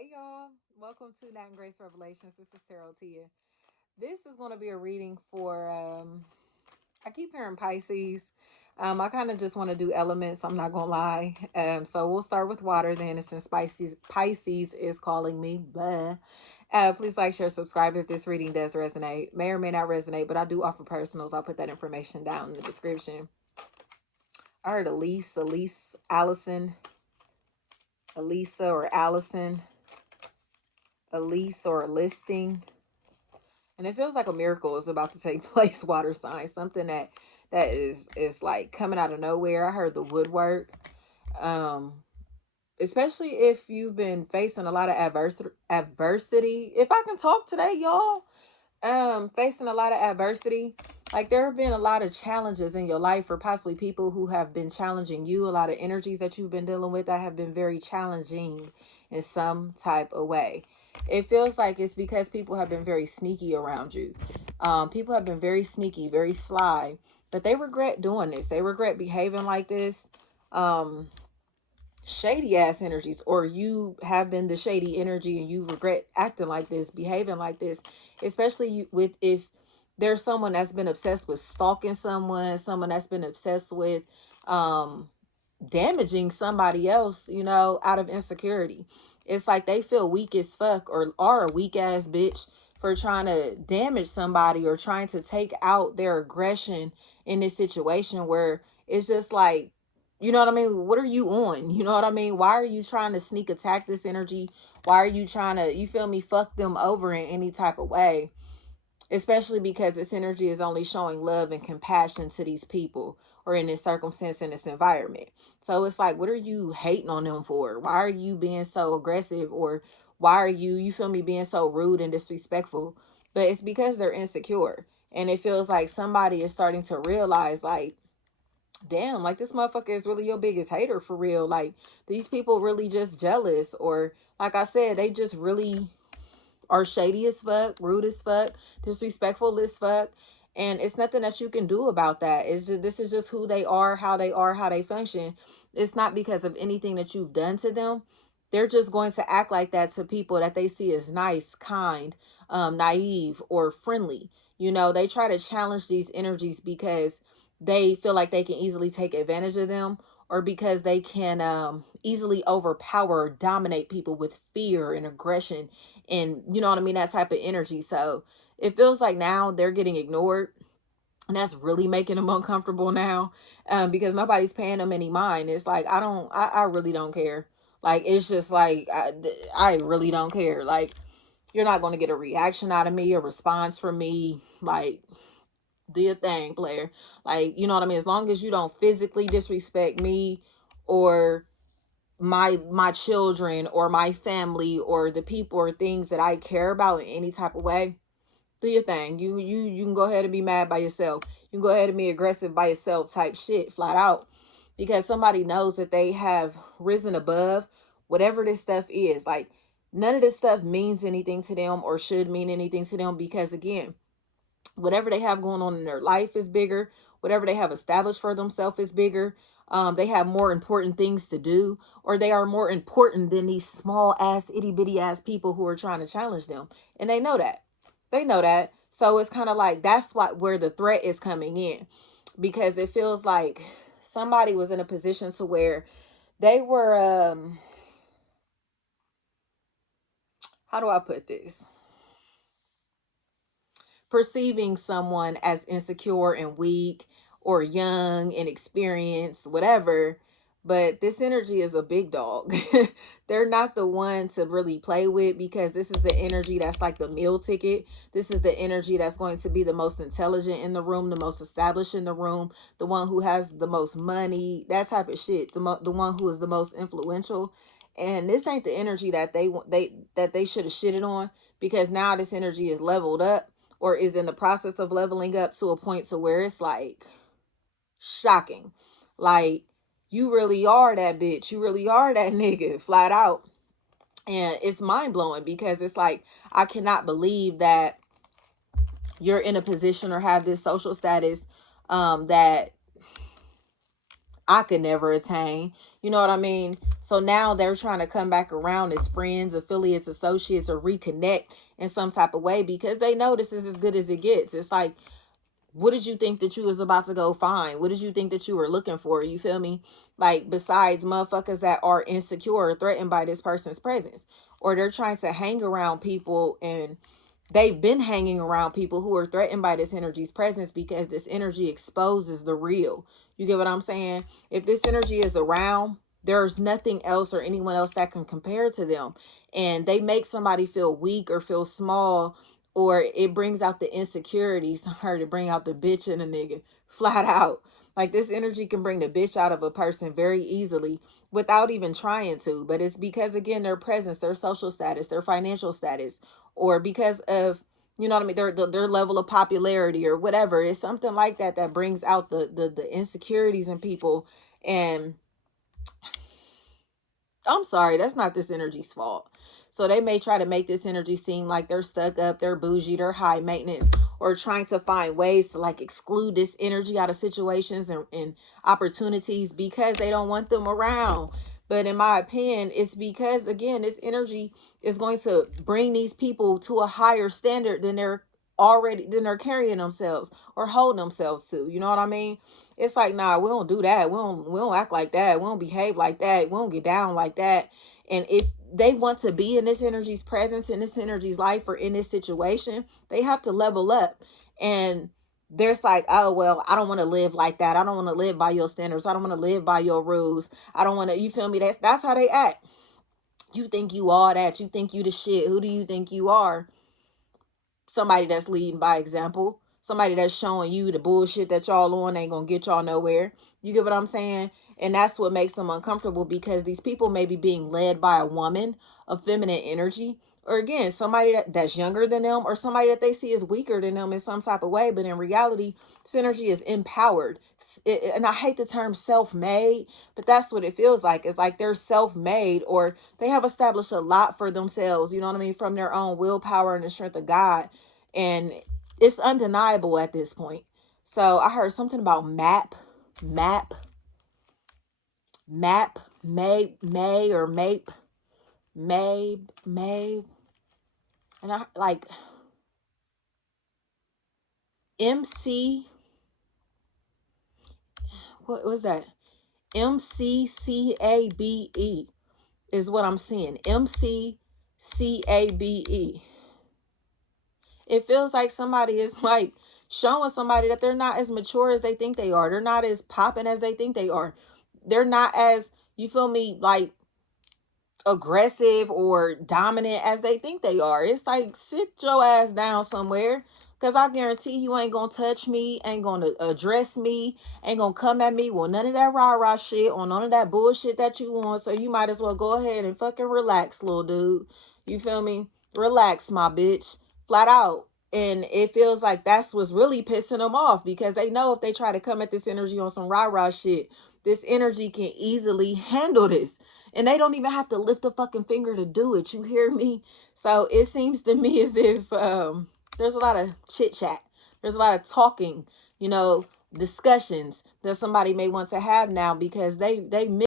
Hey y'all, welcome to Nat and Grace Revelations. This is Tarot Tia. This is going to be a reading for, I keep hearing Pisces. I kind of just want to do elements, I'm not going to lie. So we'll start with water then, and since Pisces is calling me, blah. Please like, share, subscribe if this reading does resonate. May or may not resonate, but I do offer personals. I'll put that information down in the description. I heard Elise, Allison, Elisa or Allison, Elise or a listing. And it feels like a miracle is about to take place. Water sign, something that is like coming out of nowhere. I heard the woodwork. um Especially if you've been facing a lot of adversity, if I can talk today, y'all. Facing a lot of adversity. Like, there have been a lot of challenges in your life, or possibly people who have been challenging you, a lot of energies that you've been dealing with that have been very challenging in some type of way. It feels like it's because people have been very sneaky around you. People have been very sneaky, very sly, but they regret doing this. They regret behaving like this. um Shady ass energies, or you have been the shady energy and you regret acting like this, behaving like this. Especially with, if there's someone that's been obsessed with stalking someone that's been obsessed with um damaging somebody else, out of insecurity. It's like they feel weak as fuck, or are a weak ass bitch, for trying to damage somebody or trying to take out their aggression in this situation, where it's just like, you know what I mean? What are you on? You know what I mean? Why are you trying to sneak attack this energy? Why are you trying to, you feel me, fuck them over in any type of way? Especially because this energy is only showing love and compassion to these people, or in this circumstance, in this environment. So it's like, what are you hating on them for? Why are you being so aggressive? Or why are you feel me, being so rude and disrespectful? But it's because they're insecure. And it feels like somebody is starting to realize, like, damn, like, this motherfucker is really your biggest hater for real. Like, these people really just jealous, or like I said, they just really are shady as fuck, rude as fuck, disrespectful as fuck. And it's nothing that you can do about that. It's just, this is just who they are, how they function. It's not because of anything that you've done to them. They're just going to act like that to people that they see as nice, kind, naive, or friendly. They try to challenge these energies because they feel like they can easily take advantage of them, or because they can easily overpower or dominate people with fear and aggression, and you know what I mean, that type of energy. So it feels like now they're getting ignored, and that's really making them uncomfortable now, because nobody's paying them any mind. It's like, I really don't care. Like, it's just like, I really don't care. Like, you're not going to get a reaction out of me, a response from me. Like, do your thing, player. Like, you know what I mean? As long as you don't physically disrespect me, or my children, or my family, or the people or things that I care about in any type of way, do your thing. You can go ahead and be mad by yourself. You can go ahead and be aggressive by yourself, type shit, flat out. Because somebody knows that they have risen above whatever this stuff is. Like, none of this stuff means anything to them, or should mean anything to them, because again, whatever they have going on in their life is bigger. Whatever they have established for themselves is bigger. They have more important things to do, or they are more important than these small ass, itty bitty ass people who are trying to challenge them. And they know that. They know that. So it's kind of like, that's where the threat is coming in, because it feels like somebody was in a position to where they were, how do I put this? Perceiving someone as insecure and weak, or young and experienced, whatever. But this energy is a big dog. They're not the one to really play with, because this is the energy that's like the meal ticket. This is the energy that's going to be the most intelligent in the room, the most established in the room, the one who has the most money, that type of shit. The one who is the most influential. And this ain't the energy that they should have shitted on, because now this energy is leveled up, or is in the process of leveling up to a point to where it's like shocking. Like, you really are that bitch. You really are that nigga, flat out. And it's mind blowing, because it's like, I cannot believe that you're in a position, or have this social status that I could never attain. You know what I mean? So now they're trying to come back around as friends, affiliates, associates, or reconnect in some type of way because they know this is as good as it gets. It's like, what did you think that you was about to go find? What did you think that you were looking for? You feel me? Like, besides motherfuckers that are insecure or threatened by this person's presence, or they're trying to hang around people, and they've been hanging around people who are threatened by this energy's presence because this energy exposes the real. You get what I'm saying? If this energy is around, there's nothing else or anyone else that can compare to them. And they make somebody feel weak or feel small, or it brings out the insecurities. I heard it bring out the bitch in a nigga flat out. Like, this energy can bring the bitch out of a person very easily without even trying to. But it's because, again, their presence, their social status, their financial status, or because of, you know what I mean, their level of popularity or whatever. It's something like that that brings out the insecurities in people. And I'm sorry, that's not this energy's fault. So they may try to make this energy seem like they're stuck up, they're bougie, they're high maintenance, or trying to find ways to like exclude this energy out of situations and opportunities because they don't want them around. But in my opinion, it's because, again, this energy is going to bring these people to a higher standard than they're carrying themselves or holding themselves to. You know what I mean? It's like, nah, we don't do that. We don't act like that. We don't behave like that. We don't get down like that. And if they want to be in this energy's presence, in this energy's life, or in this situation, they have to level up. And there's like, oh, well, I don't want to live like that. I don't want to live by your standards. I don't want to live by your rules. I don't want to, you feel me? That's how they act. You think you all that. You think you the shit. Who do you think you are? Somebody that's leading by example, somebody that's showing you the bullshit that y'all on ain't gonna get y'all nowhere. You get what I'm saying? And that's what makes them uncomfortable, because these people may be being led by a woman of feminine energy, or again, somebody that's younger than them, or somebody that they see as weaker than them in some type of way. But in reality, synergy is empowered. And I hate the term self-made, but that's what it feels like. It's like they're self-made, or they have established a lot for themselves, you know what I mean, from their own willpower and the strength of God. And it's undeniable at this point. So I heard something about map, may or mape, may, and I like MC. What was that? MCCABE is what I'm seeing. MCCABE. It feels like somebody is like showing somebody that they're not as mature as they think they are. They're not as popping as they think they are. They're not as, you feel me, like aggressive or dominant as they think they are. It's like, sit your ass down somewhere, because I guarantee you ain't gonna touch me, ain't gonna address me, ain't gonna come at me with none of that rah-rah shit or none of that bullshit that you want. So you might as well go ahead and fucking relax, little dude. You feel me? Relax, my bitch. Flat out. And it feels like that's what's really pissing them off, because they know if they try to come at this energy on some rah-rah shit, this energy can easily handle this. And they don't even have to lift a fucking finger to do it. You hear me? So it seems to me as if there's a lot of chit chat. There's a lot of talking, discussions that somebody may want to have now, because they